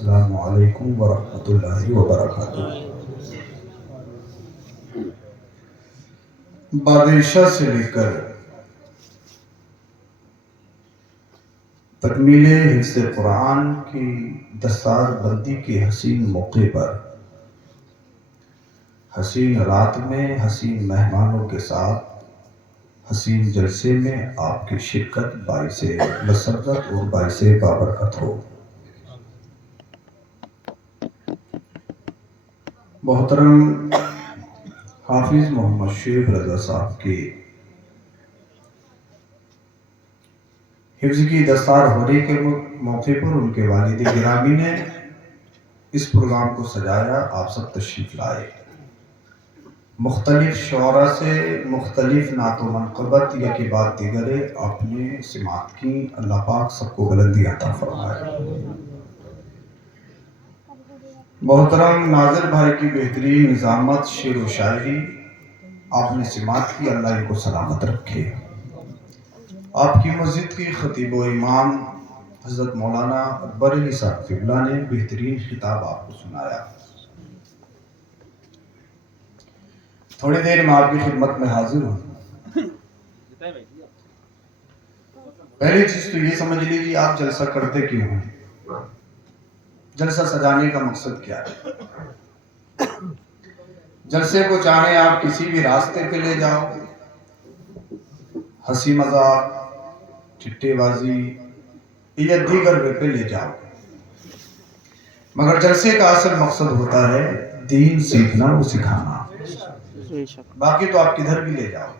السلام علیکم ورحمۃ اللہ وبرکاتہ۔ بادشاہ سے لے کر تکمیل حفظ قرآن کی دستار بندی کے حسین موقع پر، حسین رات میں حسین مہمانوں کے ساتھ حسین جلسے میں آپ کی شرکت باعث مسرت اور باعث بابرکت ہو۔ محترم حافظ محمد شعیب رضا صاحب کے حفظ کی دستار ہونے کے موقع پر ان کے والد گرامی نے اس پروگرام کو سجایا، آپ سب تشریف لائے۔ مختلف شعراء سے مختلف نعت و منقبت یا کے بعد دیگر آپ نے سماعت کی، اللہ پاک سب کو بلندی عطا فرمائے۔ محترم ناظر بھائی کی بہترین نظامت، شعر و شاعری آپ نے سماعت کی، اللہ ان کو سلامت رکھے۔ آپ کی مسجد کی خطیب و امام حضرت مولانا اکبر علی صاحب قبلہ نے بہترین خطاب آپ کو سنایا۔ تھوڑی دیر میں آپ کی خدمت میں حاضر ہوں۔ پہلی چیز تو یہ سمجھ لیجیے، آپ جلسہ کرتے کیوں ہیں؟ جلسہ سجانے کا مقصد کیا ہے؟ جلسے کو چاہے آپ کسی بھی راستے پہ لے جاؤ، ہنسی مذاق، ٹھٹے بازی یا دیگر وے پہ لے جاؤ، مگر جلسے کا اصل مقصد ہوتا ہے دین سیکھنا و سکھانا۔ باقی تو آپ کدھر بھی لے جاؤ،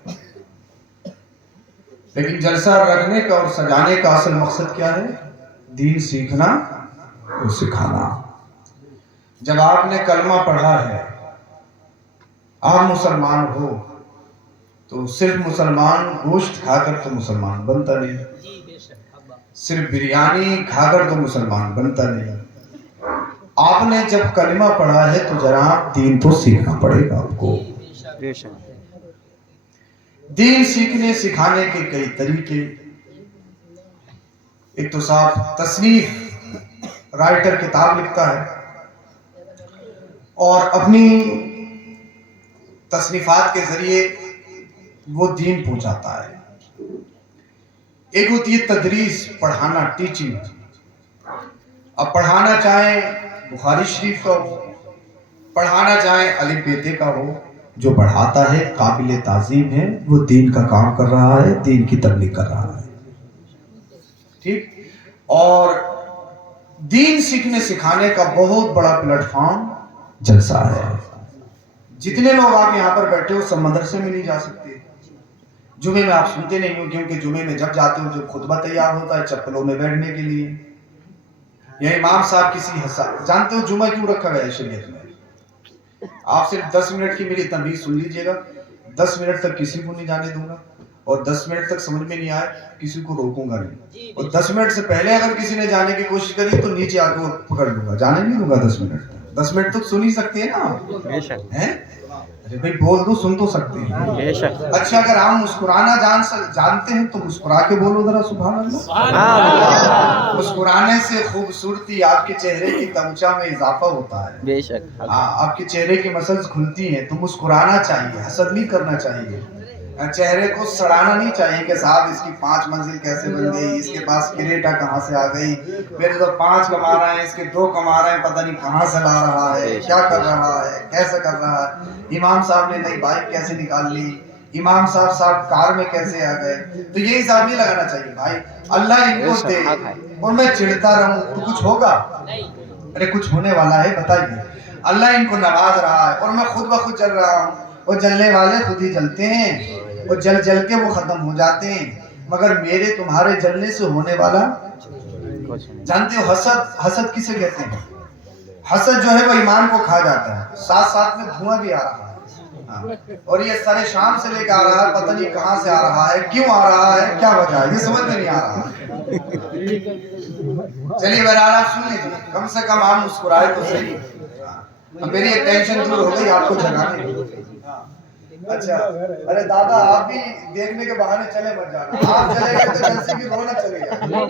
لیکن جلسہ رکھنے کا اور سجانے کا اصل مقصد کیا ہے؟ دین سیکھنا و سکھانا۔ جب آپ نے کلمہ پڑھا ہے، آپ مسلمان ہو، تو صرف مسلمان گوشت کھا کر تو مسلمان بنتا نہیں، صرف بریانی کھا کر تو مسلمان بنتا نہیں۔ آپ نے جب کلمہ پڑھا ہے تو جناب دین تو سیکھنا پڑے گا آپ کو۔ دین سیکھنے سکھانے کے کئی طریقے، ایک تو صاحب تصنیف، رائٹر کتاب لکھتا ہے اور اپنی تصنیفات کے ذریعے وہ دین پہنچاتا ہے۔ ایک ہوتی ہے تدریس، پڑھانا، ٹیچنگ۔ اب پڑھانا چاہے بخاری شریف کا ہو، پڑھانا چاہے الف ب ت کا ہو، جو پڑھاتا ہے قابل تعظیم ہے، وہ دین کا کام کر رہا ہے، دین کی تبلیغ کر رہا ہے، ٹھیک۔ اور دین سیکھنے سکھانے کا بہت بڑا پلیٹ فارم جلسہ ہے۔ جتنے لوگ آپ یہاں پر بیٹھے ہو سب مدرسے میں نہیں جا سکتے، جمعے میں آپ سنتے نہیں ہو، کیونکہ جمعے میں جب جاتے ہو جو خطبہ تیار ہوتا ہے چپلوں میں بیٹھنے کے لیے، یا امام صاحب کسی جانتے ہو جمعہ کیوں رکھا گیا ہے شریعت میں؟ آپ صرف 10 منٹ کی میری تنبیہ سن لیجئے گا، 10 منٹ تک کسی کو نہیں جانے دوں گا، اور 10 منٹ تک سمجھ میں نہیں آئے کسی کو روکوں گا نہیں، اور 10 منٹ سے پہلے اگر کسی نے جانے کی کوشش کری تو نیچے آ کے پکڑ لوں گا، جانے نہیں دوں گا 10 منٹ تک۔ 10 منٹ تک سن ہی سکتے ہیں نا آپ؟ ارے بھائی بول دو، سن تو سکتے ہیں۔ اچھا اگر آپ مسکرانا جانتے ہیں تو مسکرا کے بولو ذرا سبحان اللہ۔ مسکرانے سے خوبصورتی آپ کے چہرے کی تمچا میں اضافہ ہوتا ہے، بے شک آپ کے چہرے کی مسلز کھلتی ہیں، تو مسکرانا چاہیے، حسد نہیں کرنا چاہیے، چہرے کو سڑانا نہیں چاہیے کہ صاحب اس کی 5 منزل کیسے بن گئی، اس کے پاس کریٹا کہاں سے آ گئی، میرے تو 5 کما رہا ہے، اس کے 2 کما رہے ہیں، پتہ نہیں کہاں سے لا رہا ہے، کیا کر رہا ہے، کیسے کر رہا ہے، امام صاحب نے نئی بائک کیسے نکال لی، امام صاحب کار میں کیسے آ گئے، تو یہ حساب نہیں لگانا چاہیے بھائی۔ اللہ ان کو دے اور میں چڑھتا رہوں تو کچھ ہوگا؟ ارے کچھ ہونے والا ہے بتائیے۔ اللہ ان کو نواز رہا ہے اور میں خود بخود جل رہا ہوں، وہ جلنے والے خود ہی جلتے ہیں، وہ جل جل کے وہ ختم ہو جاتے ہیں، مگر میرے تمہارے جلنے سے ہونے والا جانتے ہو حسد کسے کہتے ہیں؟ حسد جو ہے وہ ایمان کو کھا جاتا ہے، ساتھ ساتھ میں دھواں بھی آ رہا ہے، اور یہ سارے شام سے لے کے آ رہا ہے، پتہ نہیں کہاں سے آ رہا ہے، کیوں آ رہا ہے، کیا وجہ ہے، یہ سمجھ میں نہیں آ رہا ہے۔ چلیے بہرحال آپ سن لیجیے، کم سے کم آپ مسکرائے تو صحیح۔ میری ایک ٹینشن دور ہو گئی آپ کو جگانے کی۔ اچھا ارے دادا آپ بھی دیکھنے کے بہانے چلے مت جانا، آپ چلے گئے تو جلسے کی رونق چلی جائے۔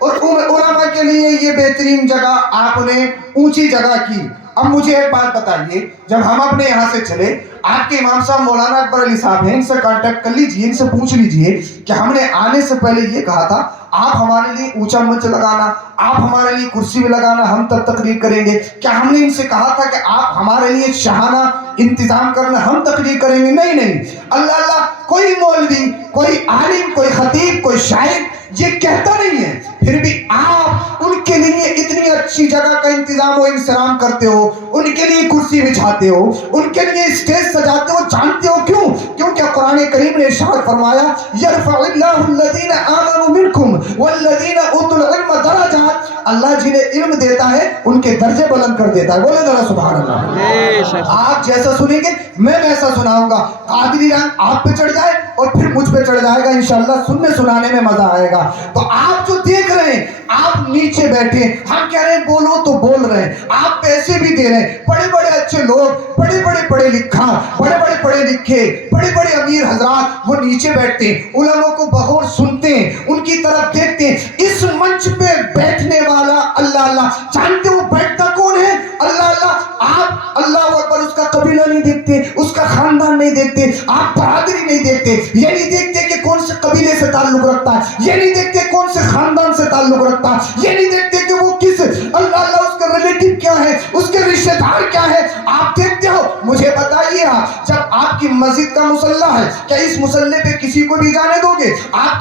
اور علماء کے لیے یہ بہترین جگہ آپ نے اونچی جگہ کی. اب مجھے ایک بات بتائیے, جب ہم اپنے یہاں سے چلے, آپ کے امام صاحب مولانا اکبر علی صاحب ہیں, ان سے کانٹیکٹ کر لیجئے, ان سے پوچھ لیجئے کہ ہم نے آنے سے پہلے یہ کہا تھا آپ ہمارے لیے اونچا منچ لگانا, آپ ہمارے لیے کرسی بھی لگانا, ہم تب تقریر کریں گے. کیا ہم نے ان سے کہا تھا کہ آپ ہمارے لیے شاہانہ انتظام کرنا, ہم تقریر کریں گے؟ نہیں نہیں. اللہ اللہ, کوئی مولوی, کوئی عالم, کوئی خطیب, کوئی شاعر یہ کہتا نہیں ہے, پھر بھی آپ ان کے لیے اتنی اچھی جگہ کا انتظام و انصرام کرتے ہو, ان کے لیے کرسی بچھاتے ہو, ان کے لیے اسٹیج سجاتے ہو. جانتے ہو کیوں؟ کیونکہ قرآن کریم نے ارشاد فرمایا یرفع اللہ الذین آمنوا منکم والذین اوتوا العلم درجات, اللہ جنہیں علم دیتا ہے ان کے درجے بلند کر دیتا ہے. بولے ذرا سبحان اللہ. آپ جیسا سنیں گے میں ویسا سناؤں گا. قادری رنگ آپ پہ چڑھ جائے اور پھر مجھ پہ چڑھ جائے گا, انشاءاللہ سننے سنانے میں مزہ آئے گا. تو آپ جو دیکھ رہے ہیں, آپ نیچے بیٹھے, ہم کہہ رہے ہیں بولو تو بول رہے ہیں, آپ پیسے بھی دے رہے ہیں. بڑے بڑے اچھے لوگ, بڑے بڑے پڑھے لکھا, بڑے بڑے پڑھے لکھے, بڑے بڑے امیر حضرات وہ نیچے بیٹھتے ہیں, علماء کو بغور سنتے ہیں, ان کی طرف دیکھتے ہیں. اس منچ پہ بیٹھنے والا اللہ اللہ, جانتے ہو بیٹھتا کون ہے؟ اللہ اللہ. آپ اللہ اکبر اس کا قبیلہ نہیں دیکھتے, اس کا خاندان نہیں دیکھتے, آپ برادری نہیں دیکھتے, یہ نہیں دیکھتے کہ کون سے قبیلے سے تعلق رکھتا ہے, یہ نہیں دیکھتے کون سے خاندان سے تعلق رکھتا ہے, یہ نہیں دیکھتے کہ وہ کس اللہ اللہ اس کا ریلیٹیو کیا ہے, اس کے رشتہ دار کیا ہے. آپ دیکھتے ہو. مجھے بتائیے آپ, جب آپ کی مسجد کا مصلی ہے, کیا اس مصلی پہ کسی کو بھی جانے دو گے؟ آپ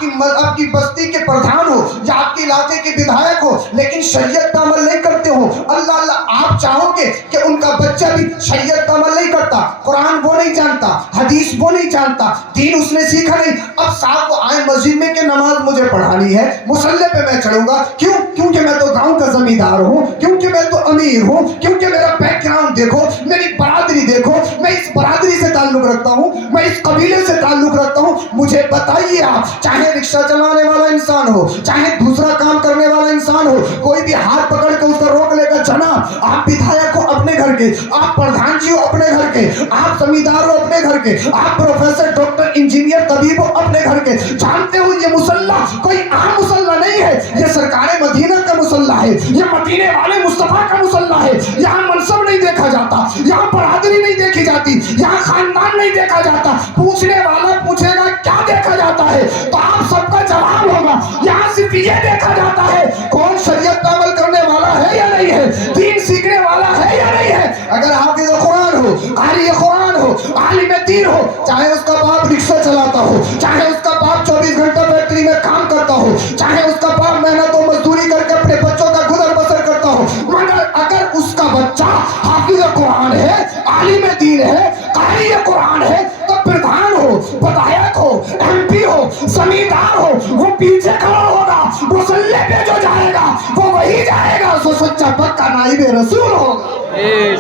کی بستی کے پردھان ہو یا آپ کے علاقے کے بدھایک ہو, لیکن شریعت کا عمل نہیں کرتے ہو, اللہ اللہ آپ چاہو گے کہ ان کا بچہ بھی شریعت کا عمل نہیں کرتا, قرآن وہ نہیں جانتا, حدیث وہ نہیں جانتا, دین اس نے سیکھا نہیں. اب صاحب وہ آئے مسجد میں کہ نماز مجھے پڑھانی ہے, مصلی پہ میں چڑھوں گا. کیوں؟ کیونکہ میں تو گاؤں کا زمیندار ہوں, کیونکہ میں تو امیر ہوں, کیونکہ میرا بیک گراؤنڈ دیکھو, میری برادری دیکھو, میں اس برادری سے تعلق رکھتا ہوں, میں اس قبیلے سے تعلق رکھتا ہوں. مجھے بتائیے آپ, چاہے رکشہ چلانے والا انسان ہو, چاہے دوسرا کام کرنے والا انسان ہو, کوئی بھی ہاتھ پکڑ کے اس کا روک لے گا, جناب آپ بدھایک ہو اپنے گھر کے, آپ پردھان جی ہو اپنے گھر کے, آپ زمیندار ہو اپنے گھر کے, آپ پروفیسر ڈاکٹر انجینئر طبیب ہو اپنے گھر کے, جانتے ہو یہ مصلی کوئی عام مصلی نہیں ہے, یہ سرکار مدینہ کا مصلی ہے, یہ مدینے والے مصطفیٰ کا مصلی ہے. یہاں منصب نہیں دیکھا جاتا, یہاں برادری نہیں دیکھی جاتی, یہاں خاندان نہیں دیکھا جاتا. پوچھنے والا پوچھے گا کیا دیکھا جاتا ہے, تو آپ سب کا جواب ہوگا یہاں صرف یہ دیکھا جاتا ہے کون شریعت کا عمل کرنے والا ہے یا نہیں ہے, دین سیکھنے والا ہے یا نہیں ہے. اگر حافظ قرآن ہو, قاری قرآن ہو, عالم دین ہو, چاہے اس کا باپ رکشہ چلاتا ہو, چاہے اس کا باپ 24 گھنٹہ فیکٹری میں کام کرتا ہو, چاہے اس کا باپ محنت و مزدوری کر کے اپنے بچوں کا گزر بسر کرتا ہو, مگر اگر اس کا بچہ حافظ قرآن ہے, عالم دین ہے, قاری قرآن ہے, تو پردھان ہو, بدھایک ہو, ایم پی ہو, زمیندار ہو, وہ پیچھے کھڑا ہوگا. مصلی پہ جو جائے گا وہ وہی جائے گا, سو سچا پکا نائب رسول ہوگا.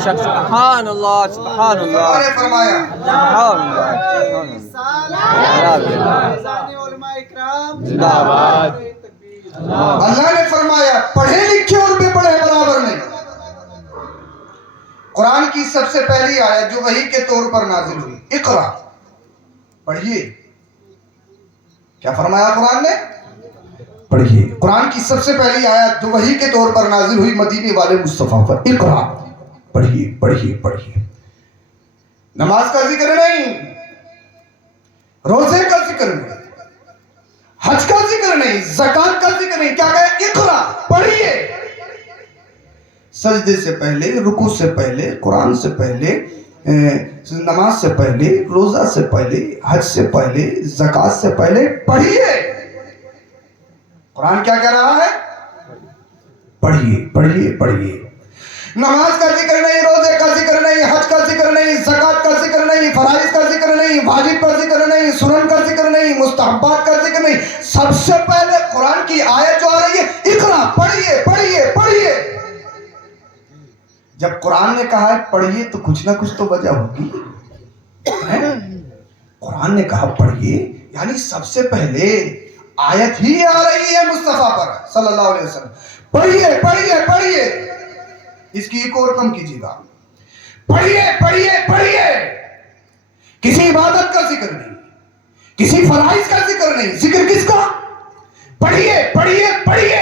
سبحان اللہ, سبحان اللہ. اللہ نے فرمایا سبحان اللہ. اللہ نے فرمایا پڑھے لکھے اور بے پڑھے برابر نہیں. قرآن کی سب سے پہلی آیت جو وحی کے طور پر نازل ہوئی, اقرا, پڑھیے. کیا فرمایا قرآن نے؟ پڑھیے. قرآن کی سب سے پہلی آیت جو وحی کے طور پر نازل ہوئی مدینے والے مصطفیٰ پر, اقرا, پڑھیے پڑھیے پڑھیے. نماز کا ذکر نہیں, روزے کا ذکر نہیں, حج کا ذکر نہیں, زکات کا ذکر نہیں. کیا کہا؟ اقرا, پڑھیے. سجدے سے پہلے, رکوع سے پہلے, قرآن سے پہلے, نماز سے پہلے, روزہ سے پہلے, حج سے پہلے, زکات سے پہلے پڑھیے. قرآن کیا کہہ رہا ہے؟ پڑھیے پڑھیے پڑھیے. نماز کا ذکر نہیں, روزے کا ذکر نہیں, حج کا ذکر نہیں, زکات کا ذکر نہیں, فرائض کا ذکر نہیں, واجب کا ذکر نہیں, سنن کا ذکر نہیں, مستحبات کا ذکر نہیں. سب سے پہلے قرآن کی آیت جو آ رہی ہے, اقرا, پڑھیے پڑھیے پڑھیے. جب قرآن نے کہا ہے پڑھیے تو کچھ نہ کچھ تو وجہ ہوگی. قرآن نے کہا پڑھیے, یعنی سب سے پہلے آیت ہی آ رہی ہے مصطفیٰ پر صلی اللہ علیہ وسلم, پڑھیے پڑھیے پڑھیے. اس کی ایک اور کم کیجیے گا, پڑھیے پڑھیے پڑھیے. کسی عبادت کا ذکر نہیں, کسی فرائض کا ذکر نہیں, ذکر کس کا؟ پڑھیے پڑھیے پڑھیے.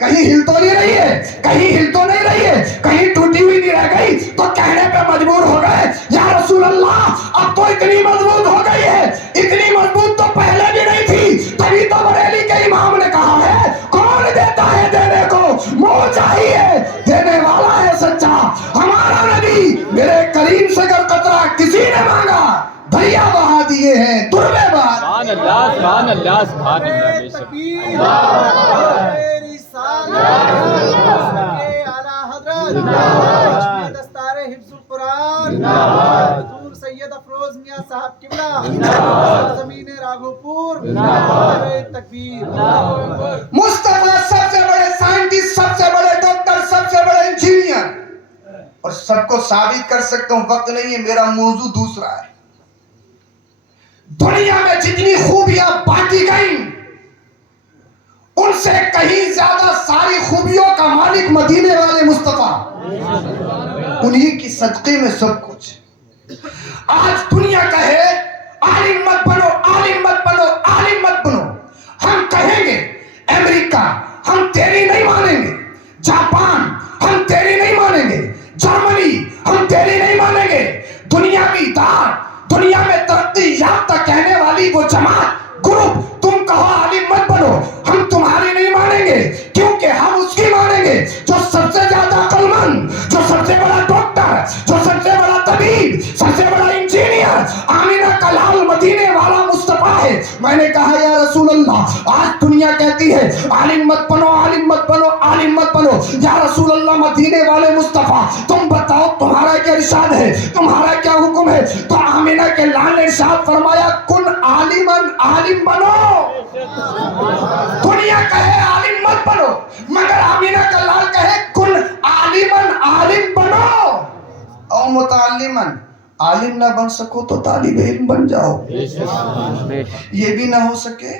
کہیں ہل تو نہیں رہی ہے, کہیں ہل تو نہیں رہی ہے, کہیں ٹوٹی ہوئی نہیں رہ گئی, تو کہنے پہ مجبور ہو گئے یا رسول اللہ اب تو اتنی مضبوط ہو گئی ہے, اتنی مضبوط تو پہلے بھی نہیں تھی. تبھی تو بریلی کے امام نے کہا ہے کون دیتا ہے دینے کو, منہ چاہیے دینے والا ہے سچا. ہمارا نبی میرے کریم سے اگر قطرہ کسی نے مانگا دریا بہا دیے ہیں تربے بہا. سبحان اللہ سبحان اللہ سبحان اللہ بے شک دستار حفظ القرآن حضور سید افروز میاں صاحب قبلہ زمین راگھوپور تکبیر. مصطفیٰ سب سے بڑے سائنٹسٹ, سب سے بڑے ڈاکٹر, سب سے بڑے انجینئر, اور سب کو ثابت کر سکتا ہوں, وقت نہیں ہے, میرا موضوع دوسرا ہے. دنیا میں جتنی خوبیاں بانٹی گئیں ان سے کہیں زیادہ ساری خوبیوں کا مالک مدینے والے مصطفیٰ, انہی کی صدقے میں سب کچھ. آج دنیا کہے عالم مت بنو, عالم مت بنو, عالم مت بنو, ہم کہیں گے امریکہ ہم تیری نہیں مانیں گے, جاپان ہم تیری نہیں مانیں گے, جرمنی ہم تیری نہیں مانیں گے. دنیا کی دار, دنیا میں ترقی یافتہ کہنے والی وہ جماعت گروپ, تم کہو عالم مت بنو, ہم تمہاری نہیں مانیں گے, کیونکہ ہم اس کی مانیں گے جو سب سے زیادہ عقل مند, جو سب سے بڑا ڈاکٹر, جو سب سے بڑا طبیب, سب سے بڑا انجینئر, آمینہ کا لال مدینے والا مصطفیٰ ہے. میں نے کہا یا رسول اللہ آج دنیا کہتی ہے عالم مت بنو, عالم مت بنو, عالم مت بنو. یا رسول اللہ مدینے والے مصطفیٰ تم بتاؤ تمہارا کیا ارشاد ہے, تمہارا کیا حکم ہے؟ تو آمینہ کے لال نے ارشاد فرمایا کن عالمن, عالم بنو. دنیا کہے عالم مت بنو, مگر آمینہ کا لال کہے کن عالمن, عالم بنو. او متعلمن, عالم نہ بن سکو تو طالب علم بن جاؤ, یہ بھی نہ ہو سکے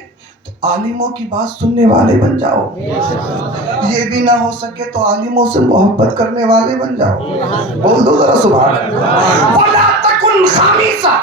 تو عالموں کی بات سننے والے بن جاؤ, یہ بھی نہ ہو سکے تو عالموں سے محبت کرنے والے بن جاؤ. بول دو ذرا سبحان اللہ. وَلَا تَكُنْ خَامِسًا,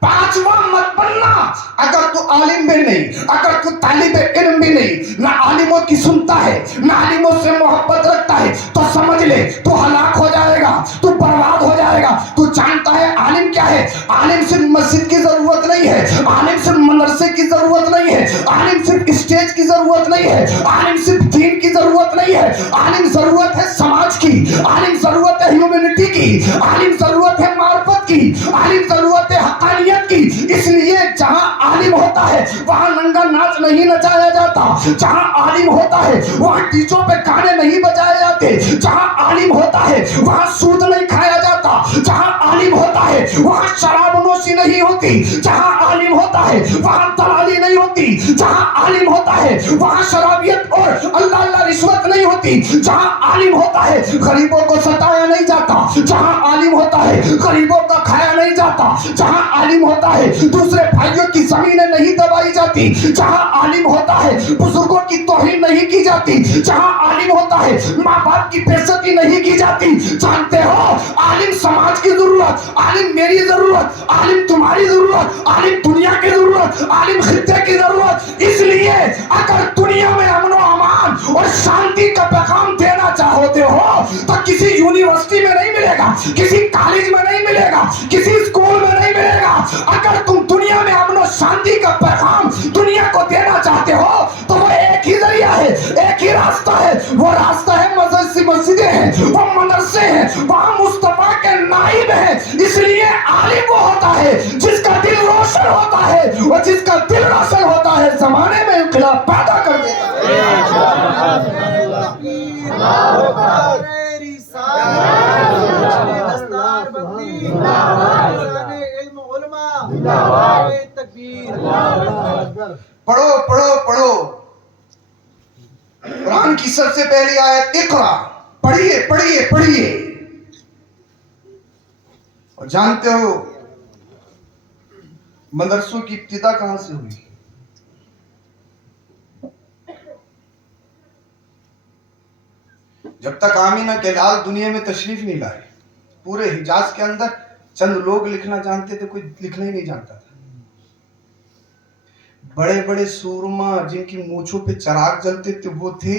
پانچواں مت بننا. اگر تو عالم بھی نہیں, اگر تو طالب علم بھی نہیں, نہ عالموں کی سنتا ہے, نہ عالموں سے محبت رکھتا ہے, تو سمجھ لے تو ہلاک ہو جائے گا, تو برباد ہو جائے گا. تو جانتا ہے عالم کیا ہے؟ عالم صرف مسجد کی ضرورت نہیں ہے, عالم صرف مدرسے کی ضرورت نہیں ہے, عالم صرف اسٹیج کی ضرورت نہیں ہے, عالم صرف دین کی ضرورت نہیں ہے, عالم ضرورت ہے سماج کی, عالم ضرورت ہے ہیومینٹی کی, عالم ضرورت ہے معرفت کی, عالم ضرورت ہے حقانیت کی. اس لیے جہاں عالم ہوتا ہے وہاں ننگا ناچ نہیں نچایا جاتا, جہاں عالم ہوتا ہے وہاں ڈیجوں پہ گانے نہیں بجائے جاتے, جہاں عالم ہوتا ہے وہاں سود نہیں کھایا جاتا, جہاں عالم ہوتا ہے وہاں شراب نوشی نہیں ہوتی, جہاں عالم ہوتا ہے وہاں دلالی نہیں ہوتی, جہاں عالم ہوتا ہے وہاں شرابیت اور اللہ اللہ رشوت نہیں ہوتی, جہاں عالم ہوتا ہے غریبوں کو ستایا نہیں جاتا, جہاں عالم ہوتا ہے غریبوں کا کھایا نہیں جاتا, جہاں عالم ہوتا ہے دوسرے بھائیوں کی زمینیں نہیں دبائی جاتی, جہاں عالم ہوتا ہے بزرگوں کی توہین نہیں کی جاتی, جہاں عالم ہوتا ہے ماں باپ کی بے عزتی نہیں کی جاتی. جانتے ہو عالم سماج کی ضرورت, عالم میری ضرورت, عالم تمہاری ضرورت, عالم دنیا کی ضرورت, عالم خطے کی ضرورت. اس لیے اگر دنیا میں امن و امان اور شانتی کا پیغام دینا چاہتے ہو تو کسی یونیورسٹی میں نہیں ملے گا, کسی کالج میں نہیں ملے گا, کسی اسکول میں نہیں ملے گا. اگر تم دنیا میں امن و شانتی کا پیغام دنیا کو دینا چاہتے ہو تو وہ ایک ہی ذریعہ ہے, ایک ہی راستہ ہے, وہ راستہ ہے مسجدیں ہیں, وہ مدرسے ہیں, وہاں مصطفیٰ کے نائب ہیں. اس لیے عالم وہ ہوتا ہے جس کا دل روشن ہوتا ہے, اور جس کا دل روشن ہوتا ہے زمانے میں انقلاب پیدا کر دیتا ہے. پڑھو پڑھو پڑھو, قرآن کی سب سے پہلی آیت اقرا, پڑھیے پڑھیے پڑھیے. اور جانتے ہو مدرسوں کی ابتدا کہاں سے ہوئی؟ جب تک آمینہ کے لال دنیا میں تشریف نہیں لائے پورے حجاز کے اندر چند لوگ لکھنا جانتے تھے, کوئی لکھنا ہی نہیں جانتا تھا. بڑے بڑے سورما جن کی مونچھوں پہ چراغ جلتے تھے وہ تھے,